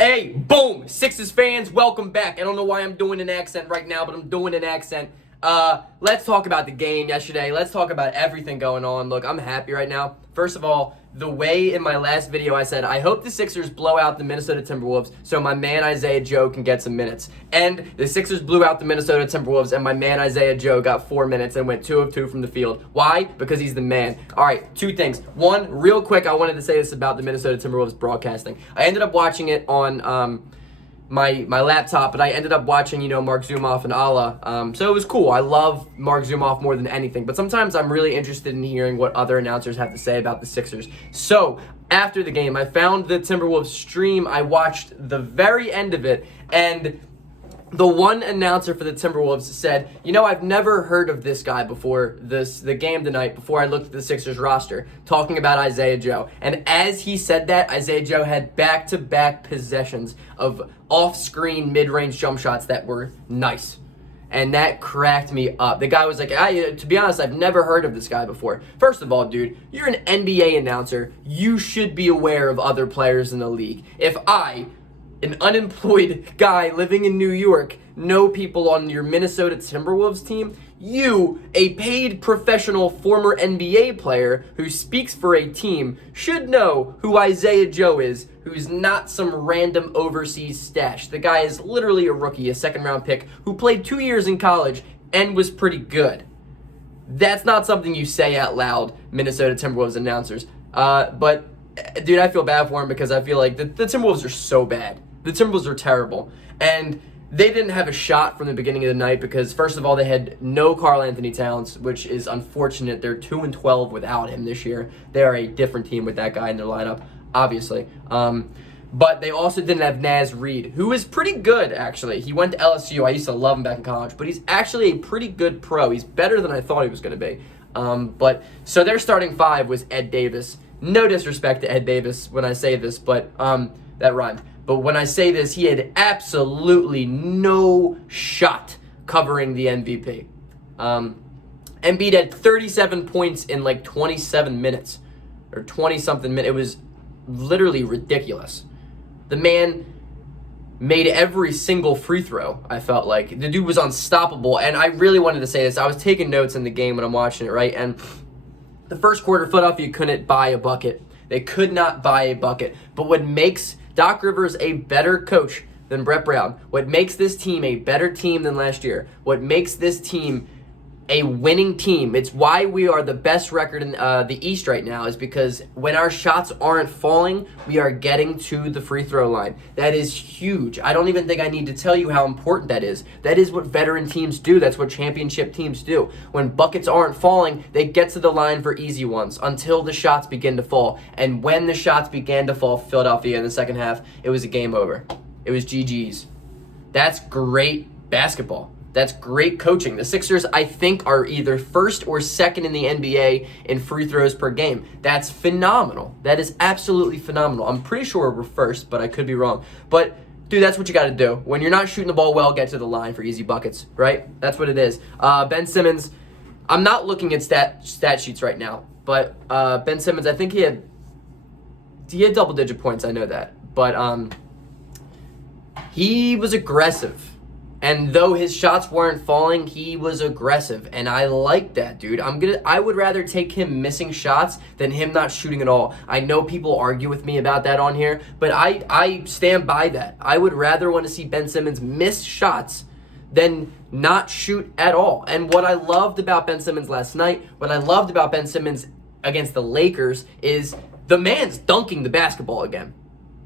Hey, boom! Sixers fans, welcome back. I don't know why I'm doing an accent right now, but I'm doing an accent. Let's talk about the game yesterday. Let's talk about everything going on. Look, I'm happy right now. First of all, the way in my last video I said, I hope the Sixers blow out the Minnesota Timberwolves so my man Isaiah Joe can get some minutes. And the Sixers blew out the Minnesota Timberwolves and my man Isaiah Joe got 4 minutes and went 2 of 2 from the field. Why? Because he's the man. All right, 2 things. One, real quick, I wanted to say this about the Minnesota Timberwolves broadcasting. I ended up watching it on my laptop, but I ended up watching, Mark Zumoff and Allah. So it was cool. I love Mark Zumoff more than anything, but sometimes I'm really interested in hearing what other announcers have to say about the Sixers. So after the game, I found the Timberwolves stream. I watched the very end of it, and the one announcer for the Timberwolves said, I've never heard of this guy before the game tonight, before I looked at the Sixers roster, talking about Isaiah Joe. And as he said that, Isaiah Joe had back-to-back possessions of off-screen mid-range jump shots that were nice. And that cracked me up. The guy was like, to be honest, I've never heard of this guy before. First of all, dude, you're an NBA announcer. You should be aware of other players in the league. If an unemployed guy living in New York, know people on your Minnesota Timberwolves team, you, a paid professional former NBA player who speaks for a team, should know who Isaiah Joe is, who's not some random overseas stash. The guy is literally a rookie, a second-round pick, who played 2 years in college and was pretty good. That's not something you say out loud, Minnesota Timberwolves announcers. But, dude, I feel bad for him because I feel like the Timberwolves are so bad. The Timberwolves are terrible, and they didn't have a shot from the beginning of the night because, first of all, they had no Karl Anthony Towns, which is unfortunate. They're 2-12 without him this year. They are a different team with that guy in their lineup, obviously. But they also didn't have Naz Reid, who is pretty good, actually. He went to LSU. I used to love him back in college, but he's actually a pretty good pro. He's better than I thought he was going to be. So their starting 5 was Ed Davis. No disrespect to Ed Davis when I say this, but that rhymed. But when I say this, he had absolutely no shot covering the MVP. Embiid had 37 points in like 27 minutes or 20-something minutes. It was literally ridiculous. The man made every single free throw, I felt like. The dude was unstoppable, and I really wanted to say this. I was taking notes in the game when I'm watching it, right? And the first quarter, Philadelphia couldn't buy a bucket. They could not buy a bucket. But what makes Doc Rivers a better coach than Brett Brown, what makes this team a better team than last year, what makes this team a winning team, it's why we are the best record in the East right now, is because when our shots aren't falling, we are getting to the free throw line. That is huge. I don't even think I need to tell you how important that is. That is what veteran teams do. That's what championship teams do. When buckets aren't falling, they get to the line for easy ones until the shots begin to fall. And when the shots began to fall for Philadelphia in the second half, it was a game over. It was GG's. That's great basketball. That's great coaching. The Sixers, I think, are either first or second in the NBA in free throws per game. That's phenomenal. That is absolutely phenomenal. I'm pretty sure we're first, but I could be wrong. But, dude, that's what you got to do. When you're not shooting the ball well, get to the line for easy buckets, right? That's what it is. Ben Simmons, I'm not looking at stat sheets right now, but Ben Simmons, I think he had double-digit points. I know that. But he was aggressive. And though his shots weren't falling, he was aggressive, and I like that, dude. I would rather take him missing shots than him not shooting at all. I know people argue with me about that on here, but I stand by that. I would rather want to see Ben Simmons miss shots than not shoot at all. And what I loved about Ben Simmons last night, what I loved about Ben Simmons against the Lakers is the man's dunking the basketball again.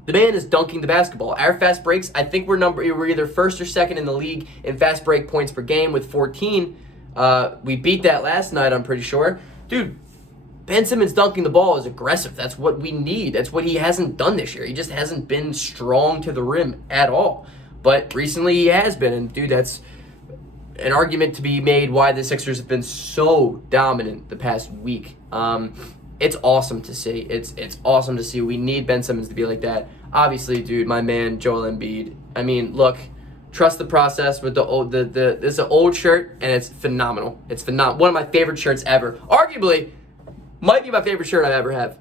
The man is dunking the basketball. Our fast breaks, I think we're either first or second in the league in fast break points per game with 14. We beat that last night, I'm pretty sure. Dude, Ben Simmons dunking the ball is aggressive. That's what we need. That's what he hasn't done this year. He just hasn't been strong to the rim at all. But recently he has been, and dude, that's an argument to be made why the Sixers have been so dominant the past week. It's awesome to see. It's awesome to see. We need Ben Simmons to be like that. Obviously, dude, my man Joel Embiid. I mean, look, trust the process with it's an old shirt and it's phenomenal. It's phenomenal. One of my favorite shirts ever. Arguably, might be my favorite shirt I ever have.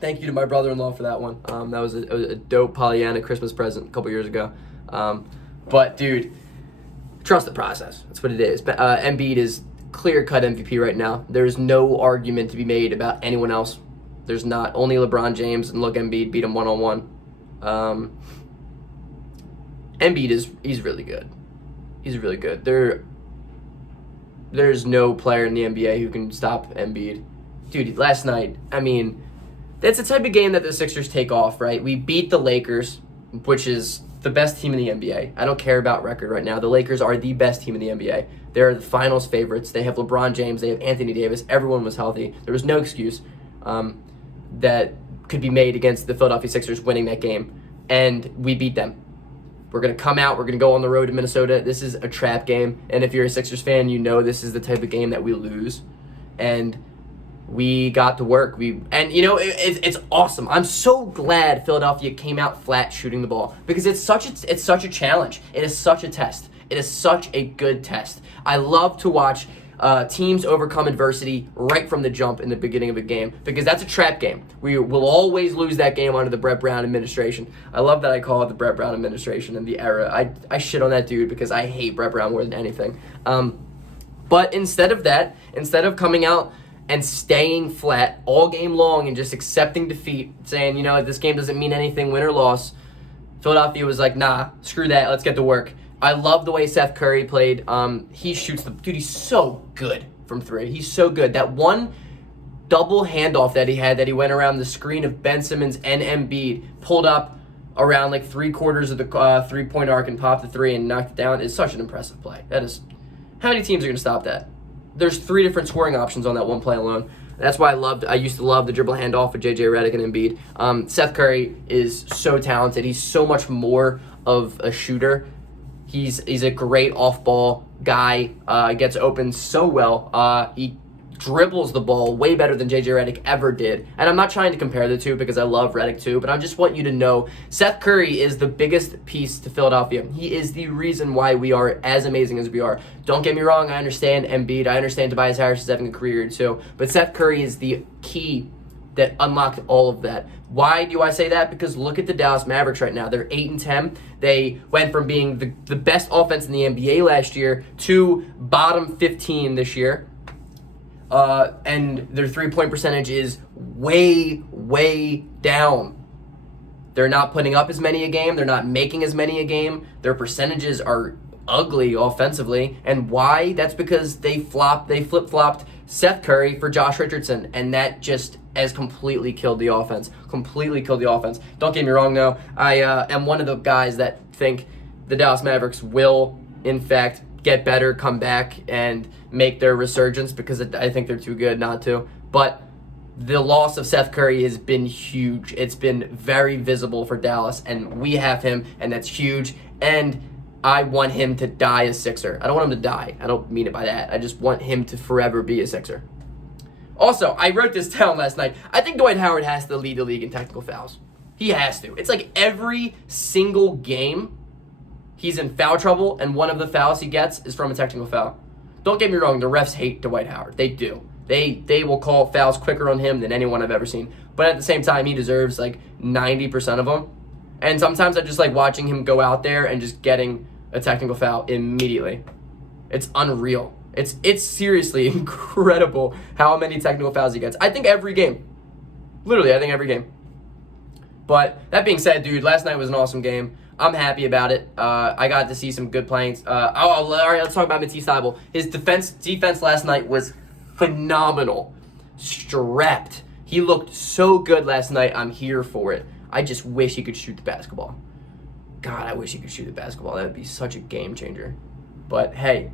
Thank you to my brother-in-law for that one. That was a dope Pollyanna Christmas present a couple years ago. But, dude, trust the process. That's what it is. Embiid is clear-cut MVP right now. There's no argument to be made about anyone else. There's not. Only LeBron James and Embiid beat him one-on-one. Embiid he's really good. He's really good. There's no player in the NBA who can stop Embiid. Dude, last night, I mean, that's the type of game that the Sixers take off, right? We beat the Lakers, which is the best team in the NBA. I don't care about record right now. The Lakers are the best team in the NBA. They're the finals favorites. They have LeBron James. They have Anthony Davis. Everyone was healthy. There was no excuse that could be made against the Philadelphia Sixers winning that game. And we beat them. We're going to come out. We're going to go on the road to Minnesota. This is a trap game. And if you're a Sixers fan, you know this is the type of game that we lose. And we got to work. It's awesome. I'm so glad Philadelphia came out flat shooting the ball because it's such a challenge. It is such a test. It is such a good test. I love to watch teams overcome adversity right from the jump in the beginning of a game because that's a trap game. We will always lose that game under the Brett Brown administration. I love that I call it the Brett Brown administration and the era. I shit on that dude because I hate Brett Brown more than anything. But instead of coming out and staying flat all game long and just accepting defeat, saying, this game doesn't mean anything, win or loss, Philadelphia was like, nah, screw that, let's get to work. I love the way Seth Curry played. He shoots dude, he's so good from three. He's so good. That one double handoff that he went around the screen of Ben Simmons and Embiid, pulled up around like 3/4 of the three-point arc and popped the three and knocked it down is such an impressive play. That is, how many teams are going to stop that? There's 3 different scoring options on that one play alone. That's why I used to love the dribble handoff with JJ Redick and Embiid. Seth Curry is so talented. He's so much more of a shooter. He's a great off-ball guy. Gets open so well. He dribbles the ball way better than JJ Redick ever did. And I'm not trying to compare the two because I love Redick too, but I just want you to know Seth Curry is the biggest piece to Philadelphia. He is the reason why we are as amazing as we are. Don't get me wrong, I understand Embiid. I understand Tobias Harris is having a career too, but Seth Curry is the key that unlocked all of that. Why do I say that? Because look at the Dallas Mavericks right now. They're 8-10. They went from being the best offense in the NBA last year to bottom 15 this year. And their three-point percentage is way, way down. They're not putting up as many a game. They're not making as many a game. Their percentages are ugly offensively. And why? That's because they flip-flopped Seth Curry for Josh Richardson, and that just has completely killed the offense. Completely killed the offense. Don't get me wrong, though. I am one of the guys that think the Dallas Mavericks will, in fact, get better, come back, and make their resurgence because I think they're too good not to. But the loss of Seth Curry has been huge. It's been very visible for Dallas, and we have him, and that's huge. And I want him to die a Sixer. I don't want him to die. I don't mean it by that. I just want him to forever be a Sixer. Also, I wrote this down last night. I think Dwight Howard has to lead the league in technical fouls. He has to. It's like every single game he's in foul trouble, and one of the fouls he gets is from a technical foul. Don't get me wrong, the refs hate Dwight Howard. They do. They will call fouls quicker on him than anyone I've ever seen. But at the same time, he deserves like 90% of them. And sometimes I just like watching him go out there and just getting a technical foul immediately. It's unreal. It's seriously incredible how many technical fouls he gets. I think every game. Literally, I think every game. But that being said, dude, last night was an awesome game. I'm happy about it. I got to see some good playing. All right, let's talk about Matisse Thybulle. His defense last night was phenomenal. Strapped. He looked so good last night. I'm here for it. I just wish he could shoot the basketball. God, I wish he could shoot the basketball. That would be such a game changer. But hey,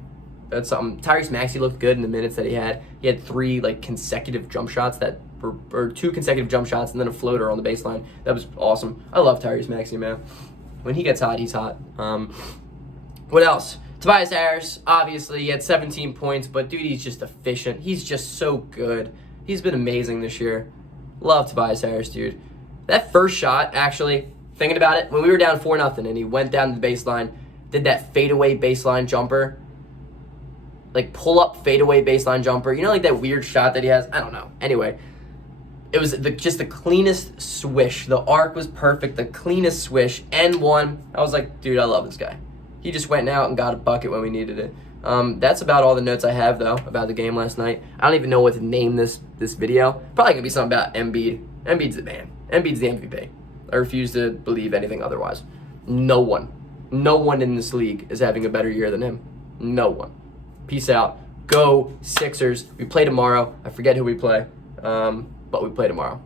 that's something. Tyrese Maxey looked good in the minutes that he had. He had 3 consecutive jump shots or 2 consecutive jump shots and then a floater on the baseline. That was awesome. I love Tyrese Maxey, man. When he gets hot, he's hot. What else? Tobias Harris, obviously, he had 17 points, but dude, he's just efficient. He's just so good. He's been amazing this year. Love Tobias Harris, dude. That first shot, actually, thinking about it, when we were down 4-0 and he went down to the baseline, did that fadeaway baseline jumper, pull-up fadeaway baseline jumper. You know, that weird shot that he has? I don't know. Anyway, It was just the cleanest swish. The arc was perfect, the cleanest swish. N1, I was like, dude, I love this guy. He just went out and got a bucket when we needed it. That's about all the notes I have, though, about the game last night. I don't even know what to name this video. Probably going to be something about Embiid. Embiid's the man. Embiid's the MVP. I refuse to believe anything otherwise. No one in this league is having a better year than him. No one. Peace out. Go Sixers. We play tomorrow. I forget who we play, but we play tomorrow.